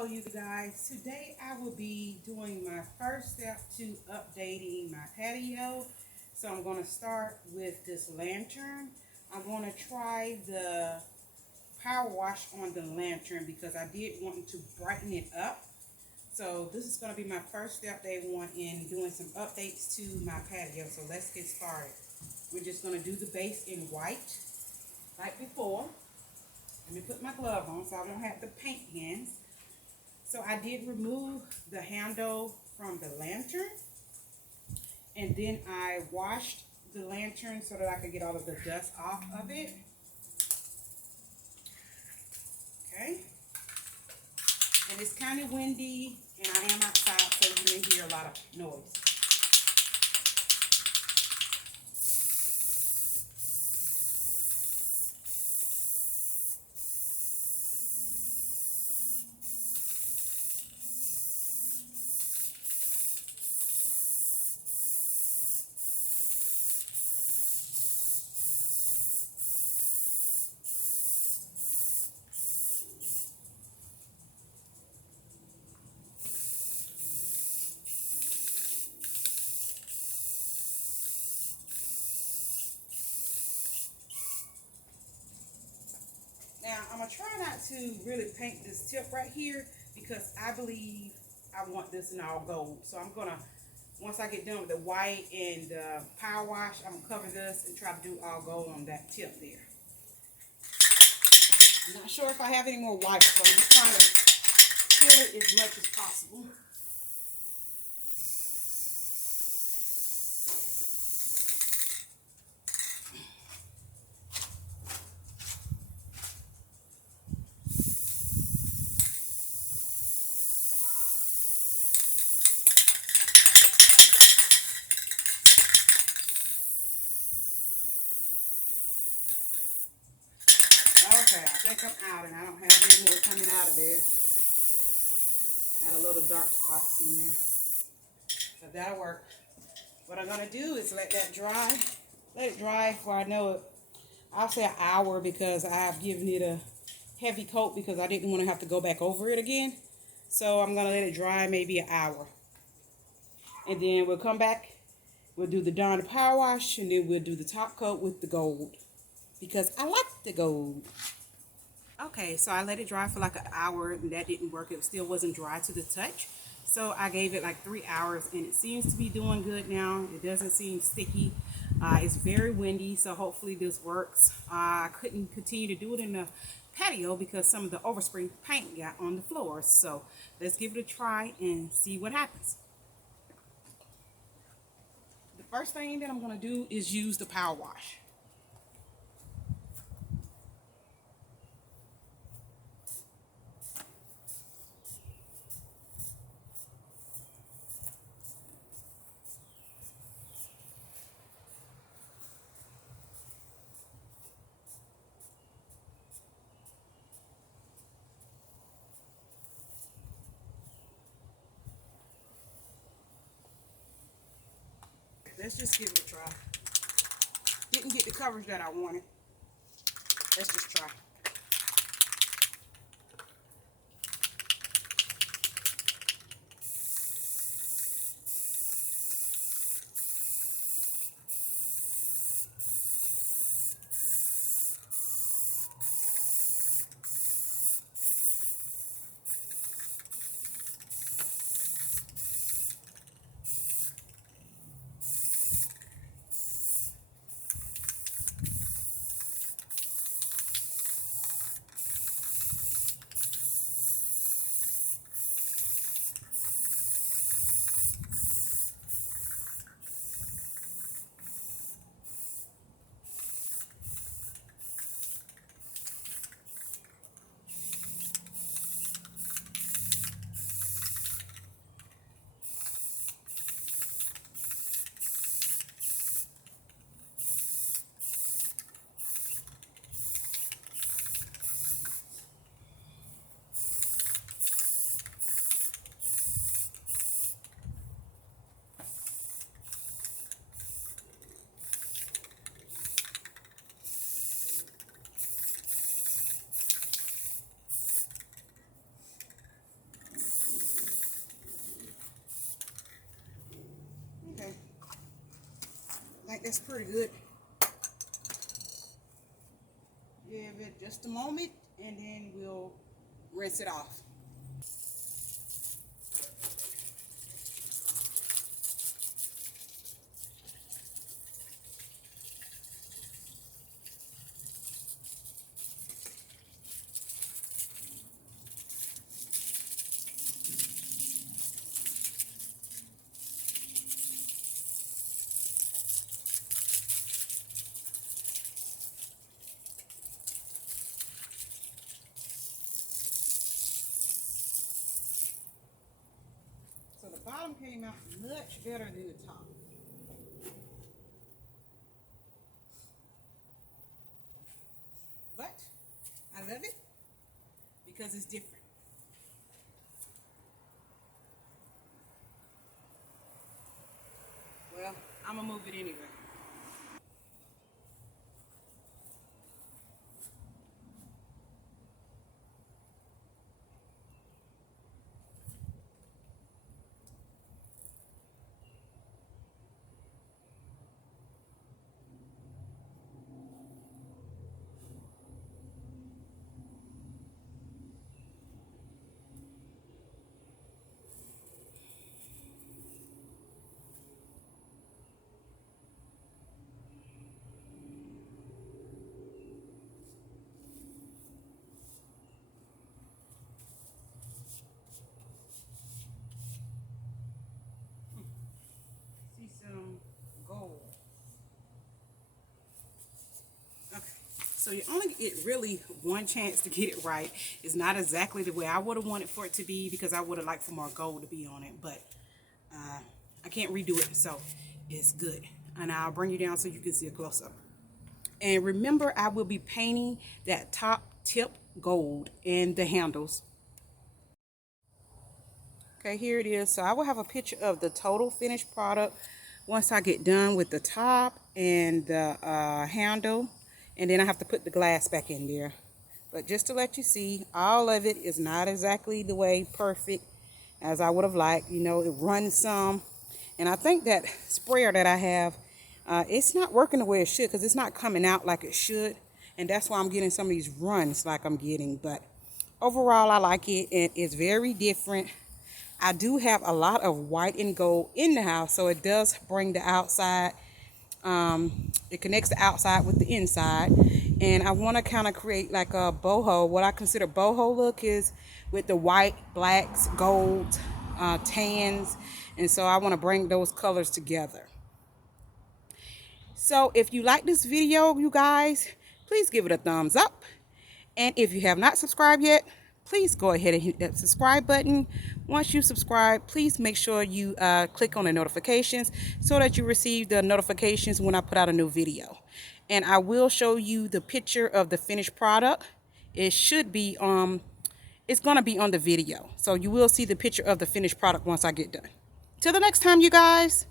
Hello you guys, today I will be doing my first step to updating my patio. So I'm going to start with this lantern. I'm going to try the power wash on the lantern because I did want to brighten it up. So this is going to be my first step day one in doing some updates to my patio. So let's get started. We're just going to do the base in white like before. Let me put my glove on so I don't have the paint hands. So I did remove the handle from the lantern, and then I washed the lantern so that I could get all of the dust off of it. Okay. And it's kind of windy, and I am outside, so you may hear a lot of noise. Now, I'm going to try not to really paint this tip right here because I believe I want this in all gold. So I'm going to, once I get done with the white and the power wash, I'm going to cover this and try to do all gold on that tip there. I'm not sure if I have any more white, so I'm just trying to fill it as much as possible. Okay, I think I'm out, and I don't have any more coming out of there. Had a little dark spots in there, but that'll work. What I'm gonna do is let that dry. Let it dry for, I know it, I'll say an hour, because I've given it a heavy coat because I didn't want to have to go back over it again. So I'm gonna let it dry maybe an hour, and then we'll come back. We'll do the Dawn Powerwash, and then we'll do the top coat with the gold because I like the gold. Okay, so I let it dry for like an hour, and that didn't work. It still wasn't dry to the touch. So I gave it like 3 hours, and it seems to be doing good now. It doesn't seem sticky. It's very windy, so hopefully this works. I couldn't continue to do it in the patio because some of the overspray paint got on the floors. So let's give it a try and see what happens. The first thing that I'm going to do is use the power wash. Let's just give it a try. Didn't get the coverage that I wanted. Let's just try. it's pretty good. Give it just a moment and then we'll rinse it off. So the bottom came out much better than the top. But I love it because it's different. Well, I'm gonna move it anyway. See some gold. Okay, so you only get really one chance to get it right. It's not exactly the way I would have wanted for it to be because I would have liked for more gold to be on it, but I can't redo it, so it's good. And I'll bring you down so you can see a close-up. And remember, I will be painting that top tip gold in the handles. Okay, here it is. So I will have a picture of the total finished product once I get done with the top and the handle. And then I have to put the glass back in there. But just to let you see, all of it is not exactly the way perfect as I would have liked. You know, it runs some. And I think that sprayer that I have, it's not working the way it should because it's not coming out like it should. And that's why I'm getting some of these runs like I'm getting. But overall, I like it. And it's very different. I do have a lot of white and gold in the house, so it does bring the outside. It connects the outside with the inside. And I want to kind of create like a boho. What I consider boho look is with the white, blacks, gold, tans. And so I want to bring those colors together. So if you like this video, you guys, please give it a thumbs up. And if you have not subscribed yet, please go ahead and hit that subscribe button. Once you subscribe, please make sure you click on the notifications so that you receive the notifications when I put out a new video. And I will show you the picture of the finished product. It should be it's gonna be on the video, so you will see the picture of the finished product once I get done. Till the next time, you guys.